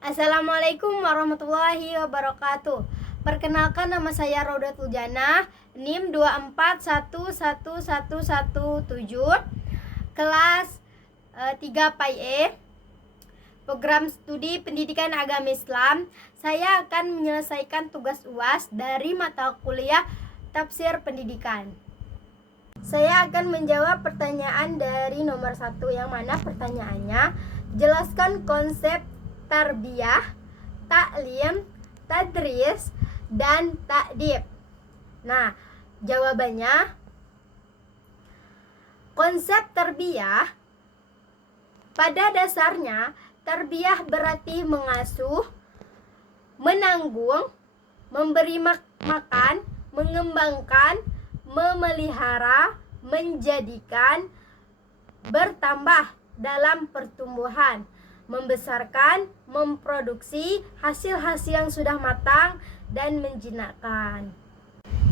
Assalamualaikum warahmatullahi wabarakatuh. Perkenalkan, nama saya Raudatul Janah, NIM 2411117, kelas 3 PAI, program studi pendidikan agama Islam. Saya akan menyelesaikan tugas UAS dari mata kuliah tafsir pendidikan. Saya akan menjawab pertanyaan dari nomor 1, yang mana pertanyaannya, jelaskan konsep tarbiyah, taklim, tadris, dan ta'dib. Nah, jawabannya, konsep tarbiyah pada dasarnya, tarbiyah berarti mengasuh, menanggung, memberi makan, mengembangkan, memelihara, menjadikan, bertambah dalam pertumbuhan, membesarkan, memproduksi hasil-hasil yang sudah matang, dan menjinakkan.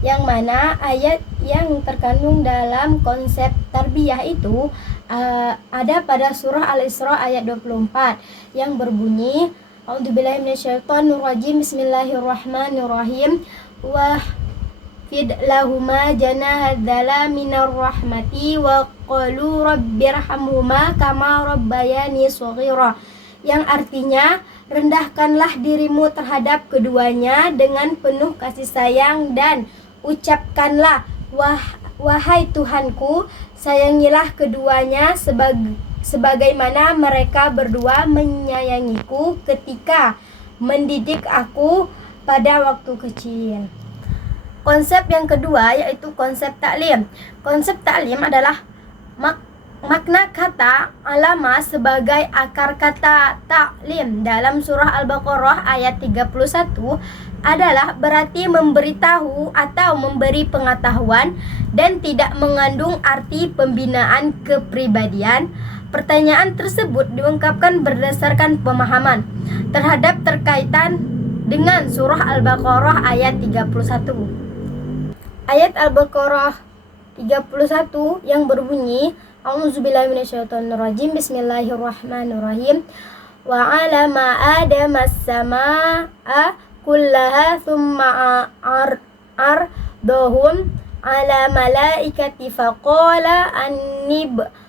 Yang mana ayat yang terkandung dalam konsep tarbiyah itu ada pada surah Al-Isra ayat 24 yang berbunyi, A'udzubillahi minasyaitonirrajim, Bismillahirrahmanirrahim, wa fid lahuma janahadzala minar rahmati wa qalu rabbirhamhuma kama rabbayani shaghira, yang artinya, rendahkanlah dirimu terhadap keduanya dengan penuh kasih sayang dan ucapkanlah, wahai Tuhanku, sayangilah keduanya sebagaimana mereka berdua menyayangiku ketika mendidik aku pada waktu kecil. Konsep yang kedua yaitu konsep taklim. Konsep taklim adalah makna kata alama sebagai akar kata taklim dalam surah Al-Baqarah ayat 31 adalah berarti memberitahu atau memberi pengetahuan dan tidak mengandung arti pembinaan kepribadian. Pertanyaan tersebut diungkapkan berdasarkan pemahaman terhadap terkaitan dengan surah Al-Baqarah ayat 31. Ayat Al-Baqarah 31 yang berbunyi, A'udzubillahi minasyaitonirrajim, Bismillahirrahmanirrahim, wa 'alama adama as-samaa'a kullaha thumma ardahum 'ala malaikati faqala annib'uni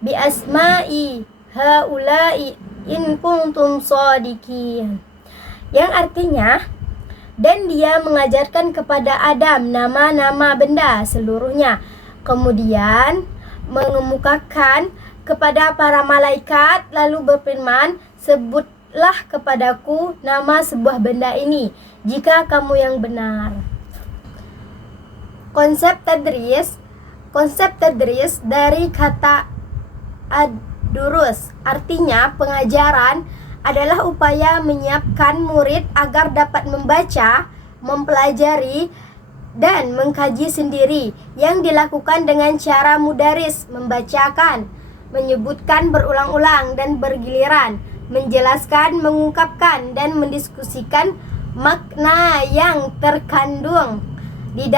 bi asma'i haula'i in kuntum shadiqin, yang artinya, dan dia mengajarkan kepada Adam nama-nama benda seluruhnya, kemudian mengemukakan kepada para malaikat lalu berfirman, sebutlah kepadaku nama sebuah benda ini jika kamu yang benar. Konsep tadris dari kata ad-durus, artinya pengajaran, adalah upaya menyiapkan murid agar dapat membaca, mempelajari, dan mengkaji sendiri, yang dilakukan dengan cara mudaris, membacakan, menyebutkan berulang-ulang dan bergiliran, menjelaskan, mengungkapkan, dan mendiskusikan makna yang terkandung di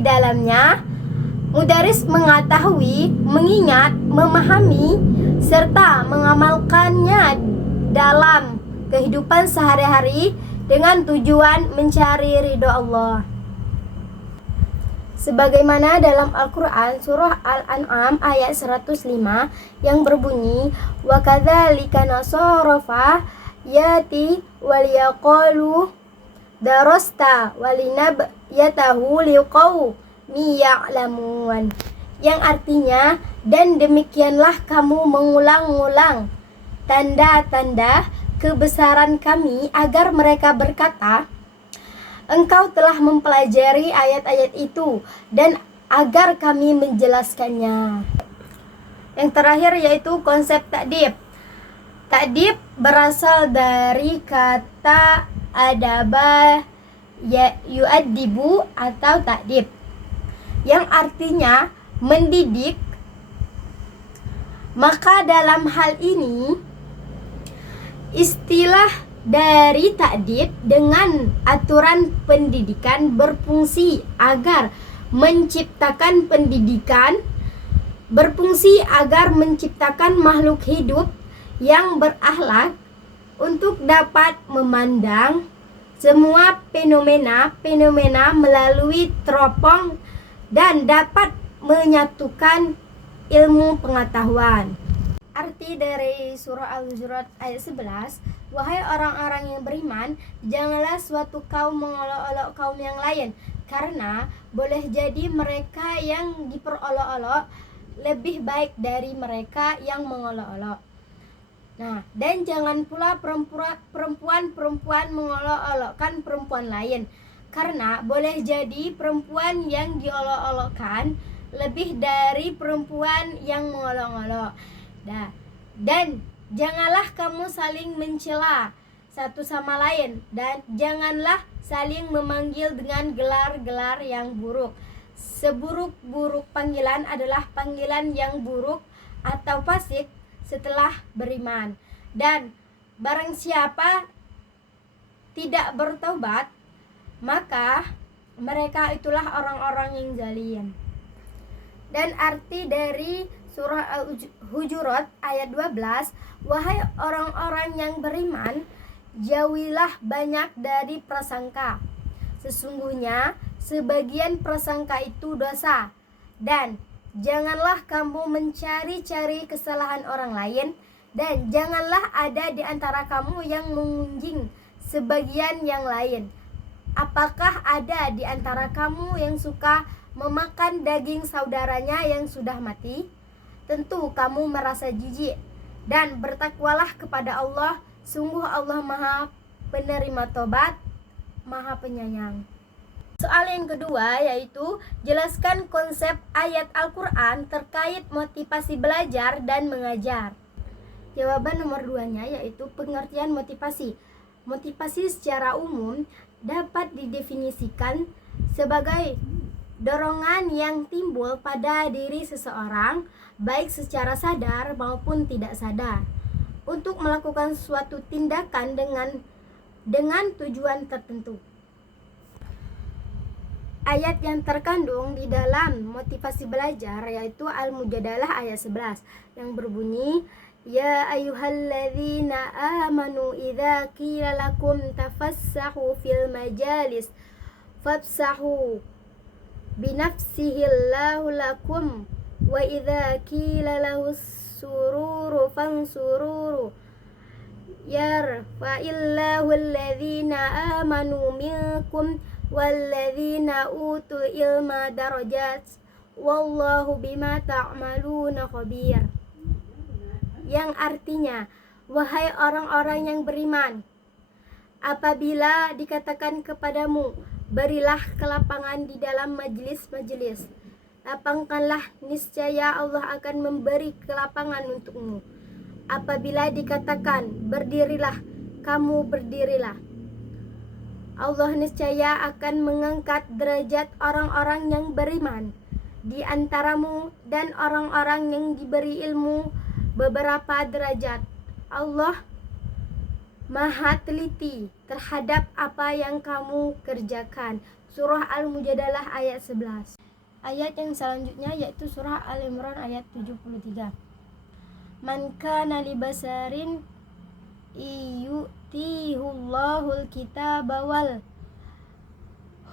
dalamnya. Mudaris mengetahui, mengingat, memahami, serta mengamalkannya dalam kehidupan sehari-hari dengan tujuan mencari ridho Allah. Sebagaimana dalam Al-Quran surah Al-An'am ayat 105 yang berbunyi, wa kadzalika nasarafa yati waliyaqalu darasta walinab yatahu liqaumi ya'lamun, yang artinya, dan demikianlah kamu mengulang-ulang tanda-tanda kebesaran kami agar mereka berkata, engkau telah mempelajari ayat-ayat itu, dan agar kami menjelaskannya. Yang terakhir yaitu konsep ta'dib. Ta'dib berasal dari kata adaba yu'addibu atau ta'dib, yang artinya mendidik. Maka dalam hal ini, istilah dari ta'dib dengan aturan pendidikan berfungsi agar menciptakan makhluk hidup yang berakhlak untuk dapat memandang semua fenomena melalui teropong dan dapat menyatukan ilmu pengetahuan. Arti dari surah Al-Hujurat ayat 11, wahai orang-orang yang beriman, janganlah suatu kaum mengolok-olok kaum yang lain, karena boleh jadi mereka yang diperolok-olok lebih baik dari mereka yang mengolok-olok. Nah, dan jangan pula perempuan mengolok-olokkan perempuan lain, karena boleh jadi perempuan yang diolok-olokkan lebih dari perempuan yang mengolok-olok. Dan janganlah kamu saling mencela satu sama lain, dan janganlah saling memanggil dengan gelar-gelar yang buruk. Seburuk-buruk panggilan adalah panggilan yang buruk atau fasik setelah beriman. Dan barang siapa tidak bertobat, maka mereka itulah orang-orang yang zalim. Dan arti dari surah Al-Hujurat ayat 12, wahai orang-orang yang beriman, jauhilah banyak dari prasangka. Sesungguhnya sebagian prasangka itu dosa. Dan janganlah kamu mencari-cari kesalahan orang lain, dan janganlah ada di antara kamu yang mengunjing sebagian yang lain. Apakah ada di antara kamu yang suka memakan daging saudaranya yang sudah mati? Tentu kamu merasa jijik, dan bertakwalah kepada Allah, sungguh Allah Maha Penerima Tobat, Maha Penyayang. Soal yang kedua yaitu jelaskan konsep ayat Al-Quran terkait motivasi belajar dan mengajar. Jawaban nomor 2-nya yaitu pengertian motivasi. Motivasi secara umum dapat didefinisikan sebagai dorongan yang timbul pada diri seseorang, baik secara sadar maupun tidak sadar, untuk melakukan suatu tindakan dengan tujuan tertentu. Ayat yang terkandung di dalam motivasi belajar yaitu Al-Mujadalah ayat 11 yang berbunyi, ya ayyuhalladzina amanu idza qila lakum tafassahu fil majalis fafsahu binafsihillahu lakum wa idza qila lahu sururu fansururu yarfa'illahu alladzina amanu minkum walladzina utul ilma darajat wallahu bima ta'maluna khabir. Yang artinya, wahai orang-orang yang beriman, apabila dikatakan kepadamu, berilah kelapangan di dalam majelis-majelis, lapangkanlah, niscaya Allah akan memberi kelapangan untukmu. Apabila dikatakan berdirilah, kamu berdirilah. Allah niscaya akan mengangkat derajat orang-orang yang beriman di antaramu dan orang-orang yang diberi ilmu beberapa derajat. Allah Maha teliti terhadap apa yang kamu kerjakan. Surah Al-Mujadalah ayat 11. Ayat yang selanjutnya yaitu surah Al-Imran ayat 73. Man kana libasarin iyutihullahul kitaba wal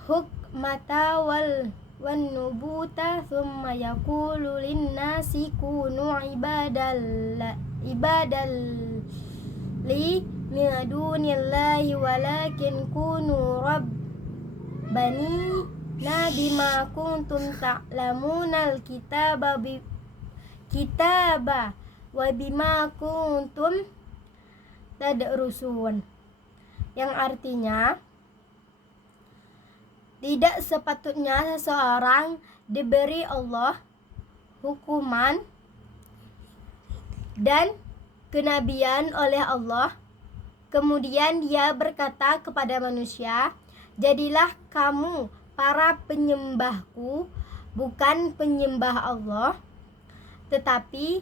hukmata wal wan nubuta thumma yaqulu linnasi kunu ibadal li min dunillahi walakin kunu rabbani bima kuntum ta'lamunal kitaba wa bima kuntum tadrusun. Yang artinya, tidak sepatutnya seseorang diberi Allah hukuman dan kenabian oleh Allah, kemudian dia berkata kepada manusia, jadilah kamu para penyembahku, bukan penyembah Allah. Tetapi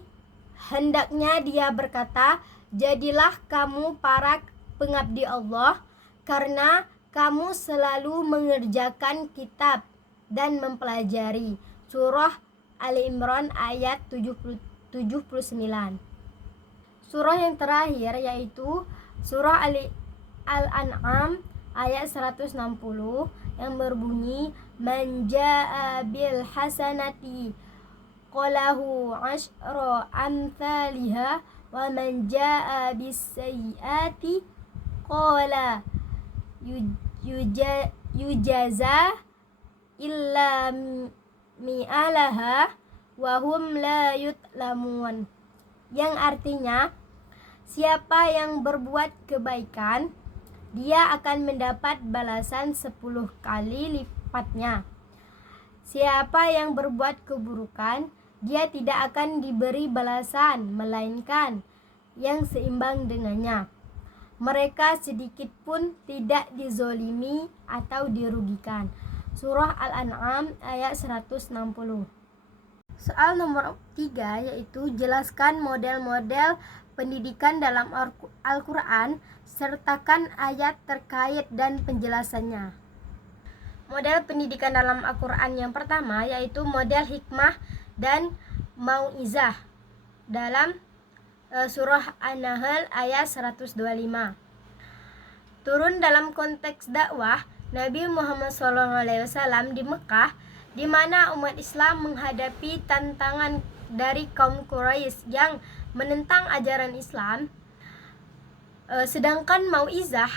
hendaknya dia berkata, jadilah kamu para pengabdi Allah, karena kamu selalu mengerjakan kitab dan mempelajari. Surah Ali Imran ayat 79. surah yang terakhir yaitu surah Al-An'am ayat 160 yang berbunyi man jaa bil hasanati qalahu asyra amthaliha wa man jaa bis sayyiati qala yujaza illa mi'alaha wa hum la yutlamun, yang artinya siapa yang berbuat kebaikan dia akan mendapat balasan 10 kali lipatnya. Siapa yang berbuat keburukan dia tidak akan diberi balasan melainkan yang seimbang dengannya. Mereka sedikit pun tidak dizolimi atau dirugikan. Surah Al-An'am ayat 160. Soal nomor 3 yaitu jelaskan model-model pendidikan dalam Al-Quran, sertakan ayat terkait dan penjelasannya. Model pendidikan dalam Al-Quran yang pertama yaitu model hikmah dan mau'izah dalam surah An-Nahl ayat 125. Turun dalam konteks dakwah Nabi Muhammad SAW di Mekah, di mana umat Islam menghadapi tantangan dari kaum Quraisy yang menentang ajaran Islam. Sedangkan mau'izah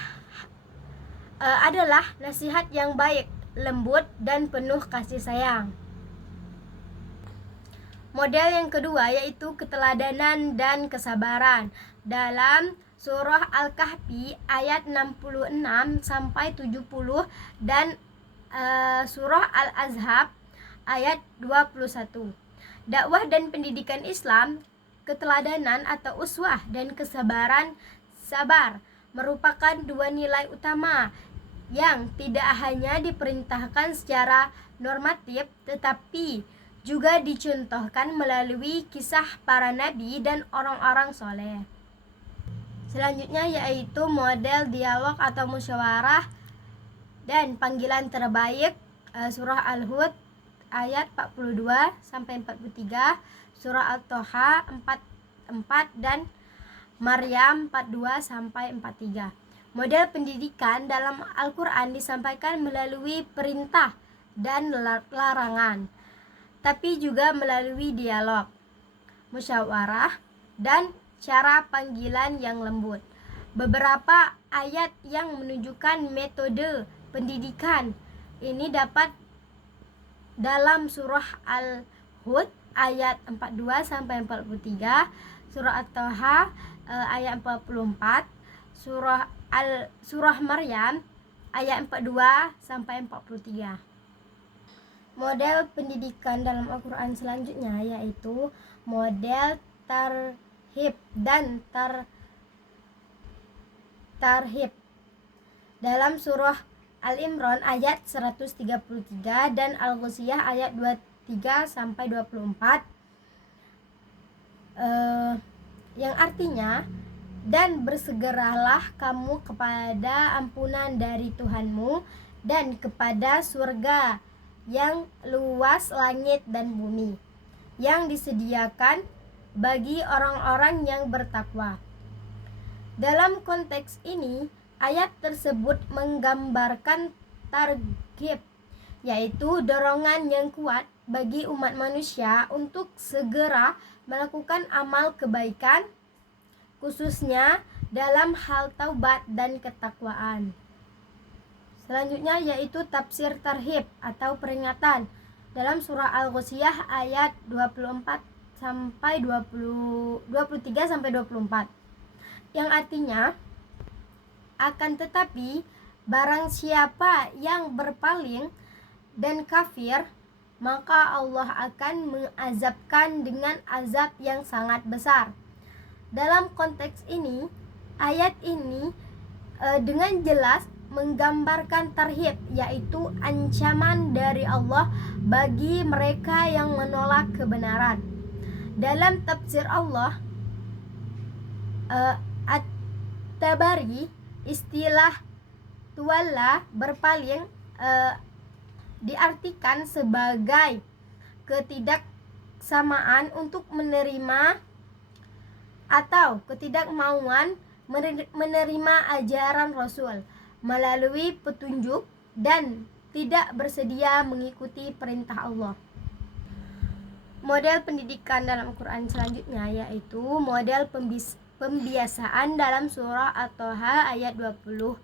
adalah nasihat yang baik, lembut, dan penuh kasih sayang. Model yang kedua yaitu keteladanan dan kesabaran dalam surah Al-Kahfi ayat 66 sampai 70 dan surah Al-Ahzab ayat 21. Dakwah dan pendidikan Islam, keteladanan atau uswah dan kesabaran sabar merupakan dua nilai utama yang tidak hanya diperintahkan secara normatif tetapi juga dicontohkan melalui kisah para nabi dan orang-orang soleh. Selanjutnya yaitu model dialog atau musyawarah dan panggilan terbaik, surah Al-Hud ayat 42 sampai 43, surah Al-Toha 44 dan Maryam 42 sampai 43. Model pendidikan dalam Al-Quran disampaikan melalui perintah dan larangan, tapi juga melalui dialog, musyawarah, dan cara panggilan yang lembut. Beberapa ayat yang menunjukkan metode pendidikan ini dapat dalam surah Al-Hud ayat 42 sampai 43, surah At-Taha ayat 44, surah Maryam ayat 42 sampai 43. Model pendidikan dalam Al-Quran selanjutnya yaitu model tarhib dan tarhib dalam surah Al-Imran ayat 133 dan Al-Ghasyiyah ayat 23 sampai 24, yang artinya, dan bersegeralah kamu kepada ampunan dari Tuhanmu dan kepada surga yang luas langit dan bumi yang disediakan bagi orang-orang yang bertakwa. Dalam konteks ini, ayat tersebut menggambarkan targhib, yaitu dorongan yang kuat bagi umat manusia untuk segera melakukan amal kebaikan, khususnya dalam hal taubat dan ketakwaan. Selanjutnya yaitu tafsir tarhib atau peringatan dalam surah Al-Ghasyiyah ayat 24 sampai 23 sampai 24, yang artinya, akan tetapi barang siapa yang berpaling dan kafir, maka Allah akan mengazabkan dengan azab yang sangat besar. Dalam konteks ini, ayat ini dengan jelas menggambarkan tarhib, yaitu ancaman dari Allah bagi mereka yang menolak kebenaran. Dalam tafsir Allah At-Tabari, istilah tuwalla berpaling diartikan sebagai ketidaksamaan untuk menerima atau ketidakmauan menerima ajaran Rasul melalui petunjuk dan tidak bersedia mengikuti perintah Allah. Model pendidikan dalam Quran selanjutnya yaitu model pembiasaan dalam surah At-Thaha ayat 20,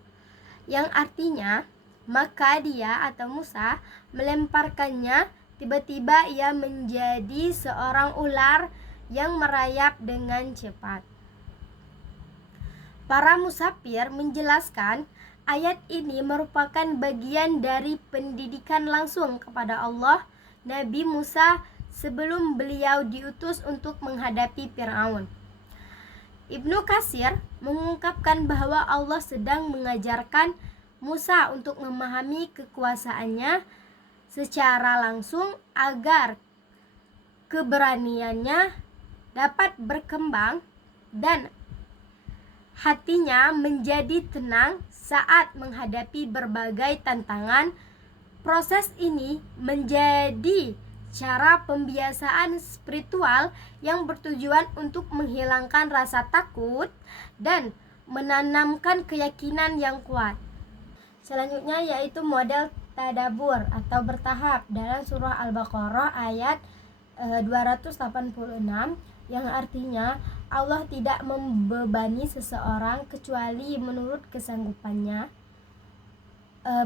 yang artinya maka dia atau Musa melemparkannya, tiba-tiba ia menjadi seorang ular yang merayap dengan cepat. Para musafir menjelaskan ayat ini merupakan bagian dari pendidikan langsung kepada Allah Nabi Musa sebelum beliau diutus untuk menghadapi Fir'aun. Ibnu Katsir mengungkapkan bahwa Allah sedang mengajarkan Musa untuk memahami kekuasaannya secara langsung agar keberaniannya dapat berkembang dan hatinya menjadi tenang saat menghadapi berbagai tantangan. Proses ini menjadi cara pembiasaan spiritual yang bertujuan untuk menghilangkan rasa takut dan menanamkan keyakinan yang kuat. Selanjutnya yaitu model tadabur atau bertahap dalam surah Al-Baqarah ayat 286, yang artinya Allah tidak membebani seseorang kecuali menurut kesanggupannya.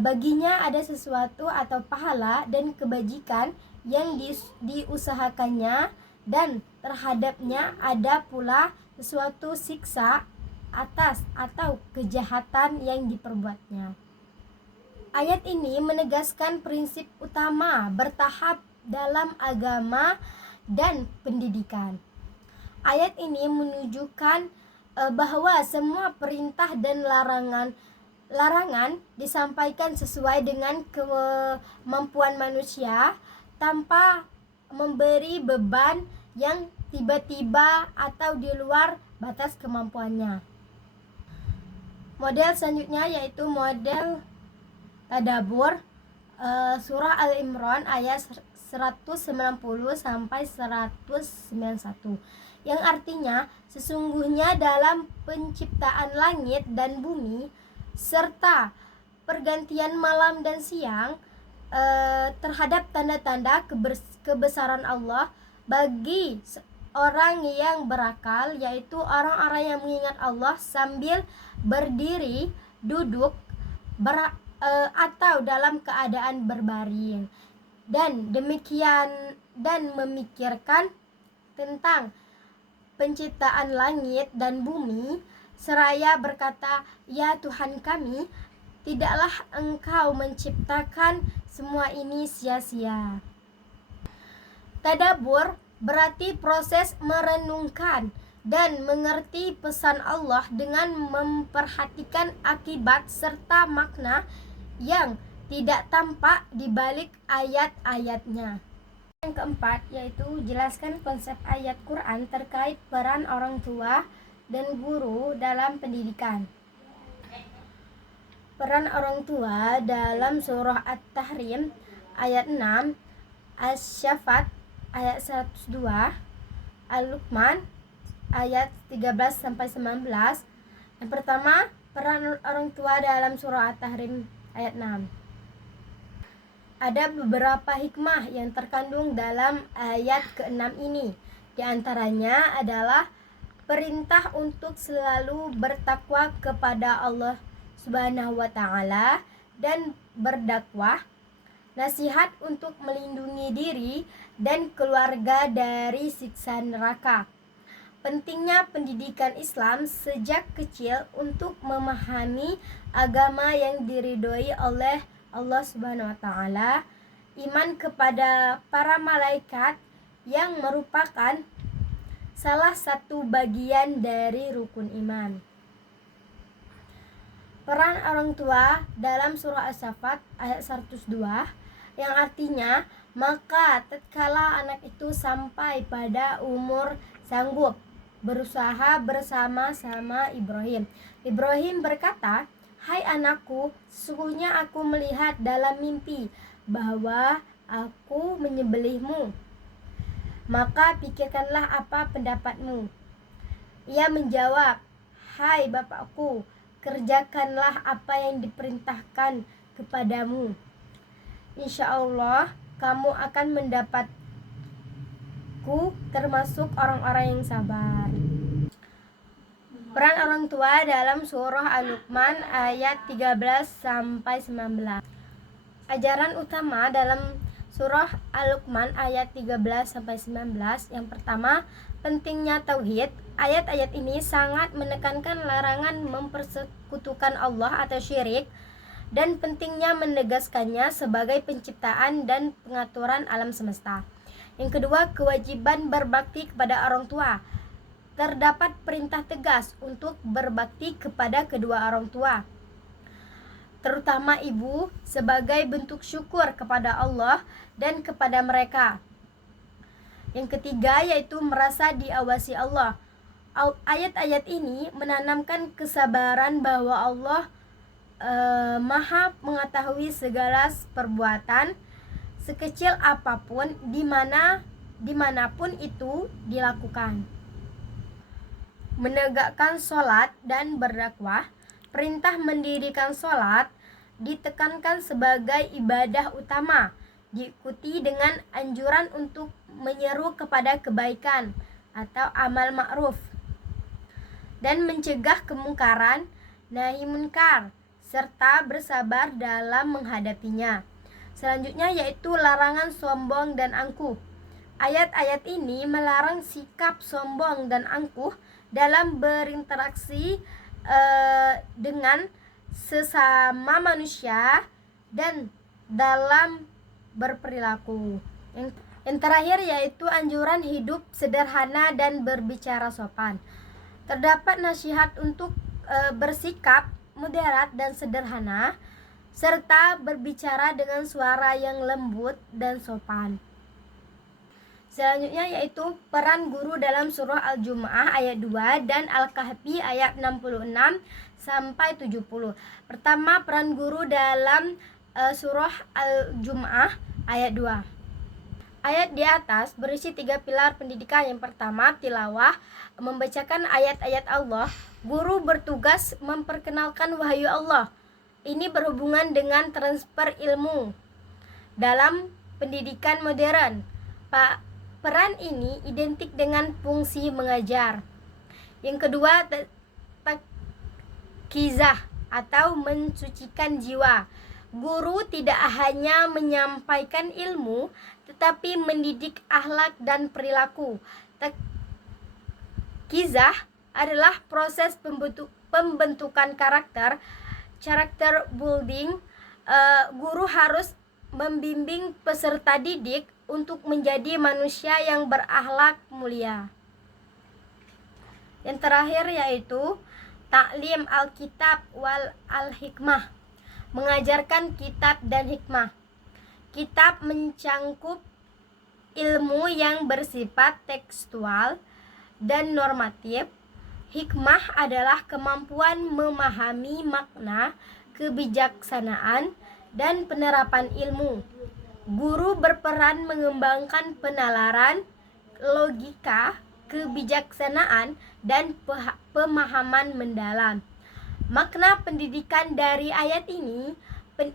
Baginya ada sesuatu atau pahala dan kebajikan yang diusahakannya, dan terhadapnya ada pula sesuatu siksa atas atau kejahatan yang diperbuatnya. Ayat ini menegaskan prinsip utama bertahap dalam agama dan pendidikan. Ayat ini menunjukkan bahwa semua perintah dan larangan disampaikan sesuai dengan kemampuan manusia tanpa memberi beban yang tiba-tiba atau di luar batas kemampuannya. Model selanjutnya yaitu model tadabur surah Al-Imran ayat 190 sampai 191, yang artinya sesungguhnya dalam penciptaan langit dan bumi serta pergantian malam dan siang terhadap tanda-tanda kebesaran Allah bagi orang yang berakal, yaitu orang-orang yang mengingat Allah sambil berdiri, duduk, atau dalam keadaan berbaring, dan memikirkan tentang penciptaan langit dan bumi seraya berkata, "Ya Tuhan kami, tidaklah Engkau menciptakan semua ini sia-sia." Tadabur berarti proses merenungkan dan mengerti pesan Allah dengan memperhatikan akibat serta makna yang tidak tampak di balik ayat-ayatnya. Yang keempat yaitu jelaskan konsep ayat Quran terkait peran orang tua dan guru dalam pendidikan. Peran orang tua dalam surah At-Tahrim ayat 6, Asy-Syaffat ayat 102, Al-Luqman ayat 13 sampai 19. Yang pertama, peran orang tua dalam surah At-Tahrim ayat 6. Ada beberapa hikmah yang terkandung dalam ayat ke-6 ini. Di antaranya adalah perintah untuk selalu bertakwa kepada Allah Subhanahu wa ta'ala dan berdakwah, nasihat untuk melindungi diri dan keluarga dari siksa neraka. Pentingnya pendidikan Islam sejak kecil untuk memahami agama yang diridhoi oleh Allah Subhanahu wa ta'ala, iman kepada para malaikat yang merupakan salah satu bagian dari rukun iman. Peran orang tua dalam surah As-Saffat ayat 102, yang artinya maka tatkala anak itu sampai pada umur sanggup berusaha bersama-sama Ibrahim. Ibrahim berkata, "Hai anakku, sesungguhnya aku melihat dalam mimpi bahwa aku menyembelihmu. Maka pikirkanlah apa pendapatmu." Ia menjawab, "Hai bapakku, kerjakanlah apa yang diperintahkan kepadamu. Insya Allah kamu akan mendapatku termasuk orang-orang yang sabar." Peran orang tua dalam surah Al-Luqman ayat 13-19. Ajaran utama dalam surah Al-Luqman ayat 13-19. Yang pertama, pentingnya tauhid. Ayat-ayat ini sangat menekankan larangan mempersekutukan Allah atau syirik dan pentingnya menegaskannya sebagai penciptaan dan pengaturan alam semesta. Yang kedua, kewajiban berbakti kepada orang tua. Terdapat perintah tegas untuk berbakti kepada kedua orang tua, terutama ibu, sebagai bentuk syukur kepada Allah dan kepada mereka. Yang ketiga yaitu merasa diawasi Allah. Ayat-ayat ini menanamkan kesabaran bahwa Allah Maha mengetahui segala perbuatan, sekecil apapun, dimanapun itu dilakukan. Menegakkan sholat dan berdakwah. Perintah mendirikan sholat ditekankan sebagai ibadah utama, diikuti dengan anjuran untuk menyeru kepada kebaikan atau amal ma'ruf dan mencegah kemungkaran, nahi munkar, serta bersabar dalam menghadapinya. Selanjutnya yaitu larangan sombong dan angkuh. Ayat-ayat ini melarang sikap sombong dan angkuh dalam berinteraksi dengan sesama manusia dan dalam berperilaku. Yang terakhir yaitu anjuran hidup sederhana dan berbicara sopan. Terdapat nasihat untuk bersikap moderat dan sederhana serta berbicara dengan suara yang lembut dan sopan. Selanjutnya yaitu peran guru dalam surah Al-Jumu'ah ayat 2 dan Al-Kahfi ayat 66-70. Pertama, peran guru dalam surah Al-Jumu'ah ayat 2. Ayat di atas berisi 3 pilar pendidikan. Yang pertama, tilawah, membacakan ayat-ayat Allah. Guru bertugas memperkenalkan wahyu Allah. Ini berhubungan dengan transfer ilmu dalam pendidikan modern. Peran ini identik dengan fungsi mengajar. Yang kedua, takizah atau mensucikan jiwa. Guru tidak hanya menyampaikan ilmu, tetapi mendidik akhlak dan perilaku. Takizah adalah proses pembentukan karakter building. Guru harus membimbing peserta didik untuk menjadi manusia yang berakhlak mulia. Yang terakhir yaitu taklim al-kitab wal al-hikmah, mengajarkan kitab dan hikmah. Kitab mencangkup ilmu yang bersifat tekstual dan normatif. Hikmah adalah kemampuan memahami makna, kebijaksanaan, dan penerapan ilmu. Guru berperan mengembangkan penalaran, logika, kebijaksanaan, dan pemahaman mendalam. Makna pendidikan dari ayat ini,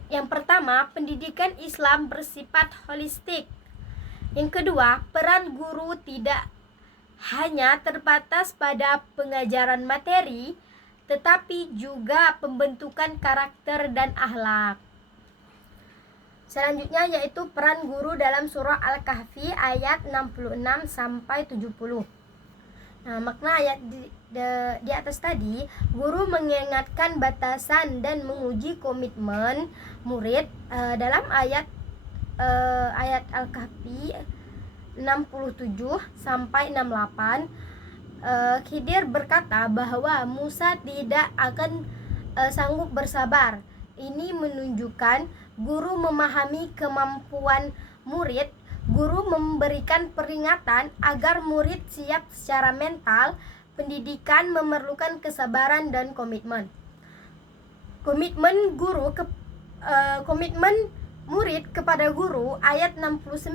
yang pertama, pendidikan Islam bersifat holistik. Yang kedua, peran guru tidak hanya terbatas pada pengajaran materi, tetapi juga pembentukan karakter dan akhlak. Selanjutnya yaitu peran guru dalam surah Al-Kahfi ayat 66-70. Nah, makna ayat di atas tadi, guru mengingatkan batasan dan menguji komitmen murid dalam ayat Al-Kahfi 67-68. Khidir berkata bahwa Musa tidak akan sanggup bersabar. Ini menunjukkan guru memahami kemampuan murid. Guru memberikan peringatan agar murid siap secara mental. Pendidikan memerlukan kesabaran dan komitmen. Komitmen murid kepada guru ayat 69.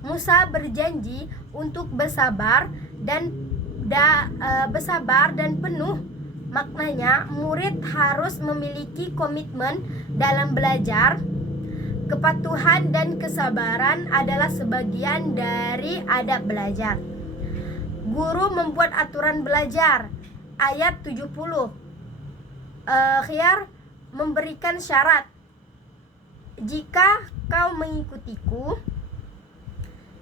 Musa berjanji untuk bersabar dan bersabar dan penuh. Maknanya, murid harus memiliki komitmen dalam belajar. Kepatuhan dan kesabaran adalah sebagian dari adab belajar. Guru membuat aturan belajar. Ayat 70. Khiyar memberikan syarat. Jika kau mengikutiku,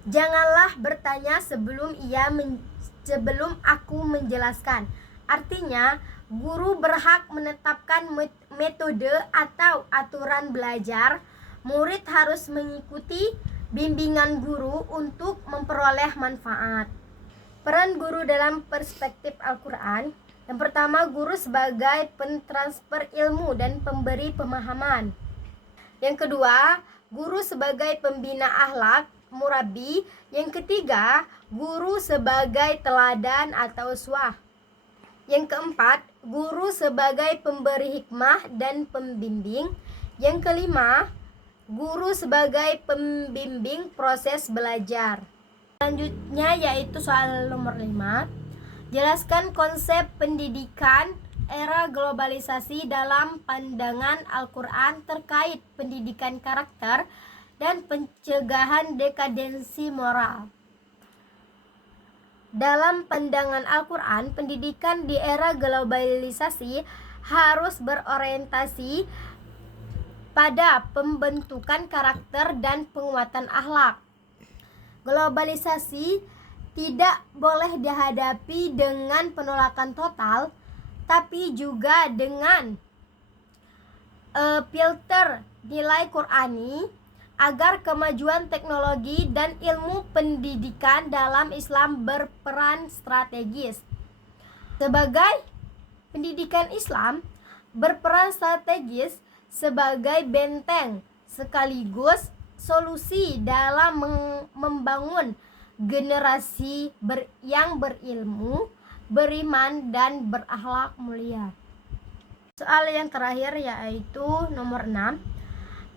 janganlah bertanya sebelum aku menjelaskan. Artinya, guru berhak menetapkan metode atau aturan belajar. Murid harus mengikuti bimbingan guru untuk memperoleh manfaat. Peran guru dalam perspektif Al-Quran. Yang pertama, guru sebagai pentransfer ilmu dan pemberi pemahaman. Yang kedua, guru sebagai pembina akhlak, murabi. Yang ketiga, guru sebagai teladan atau uswah. Yang keempat, guru sebagai pemberi hikmah dan pembimbing. Yang kelima, guru sebagai pembimbing proses belajar. Selanjutnya yaitu soal nomor 5. Jelaskan konsep pendidikan era globalisasi dalam pandangan Al-Quran terkait pendidikan karakter dan pencegahan dekadensi moral. Dalam pandangan Al-Quran, pendidikan di era globalisasi harus berorientasi pada pembentukan karakter dan penguatan akhlak. Globalisasi tidak boleh dihadapi dengan penolakan total, tapi juga dengan filter nilai Qur'ani agar kemajuan teknologi dan ilmu pendidikan dalam Islam berperan strategis. Sebagai pendidikan Islam berperan strategis sebagai benteng sekaligus solusi dalam membangun generasi yang berilmu, beriman, dan berakhlak mulia. Soal yang terakhir yaitu nomor 6.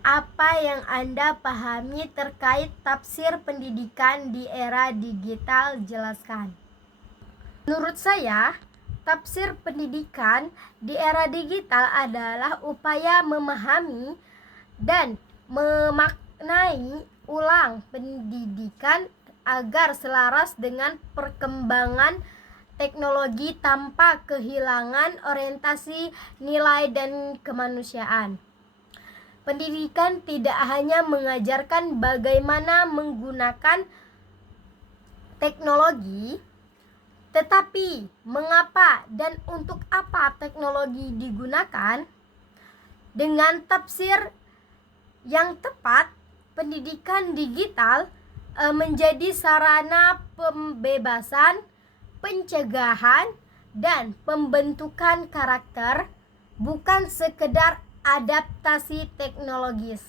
Apa yang Anda pahami terkait tafsir pendidikan di era digital? Jelaskan. Menurut saya, tafsir pendidikan di era digital adalah upaya memahami dan memaknai ulang pendidikan agar selaras dengan perkembangan teknologi tanpa kehilangan orientasi nilai dan kemanusiaan. Pendidikan tidak hanya mengajarkan bagaimana menggunakan teknologi, tetapi mengapa dan untuk apa teknologi digunakan. Dengan tafsir yang tepat, pendidikan digital menjadi sarana pembebasan, pencegahan, dan pembentukan karakter, bukan sekedar adaptasi teknologis.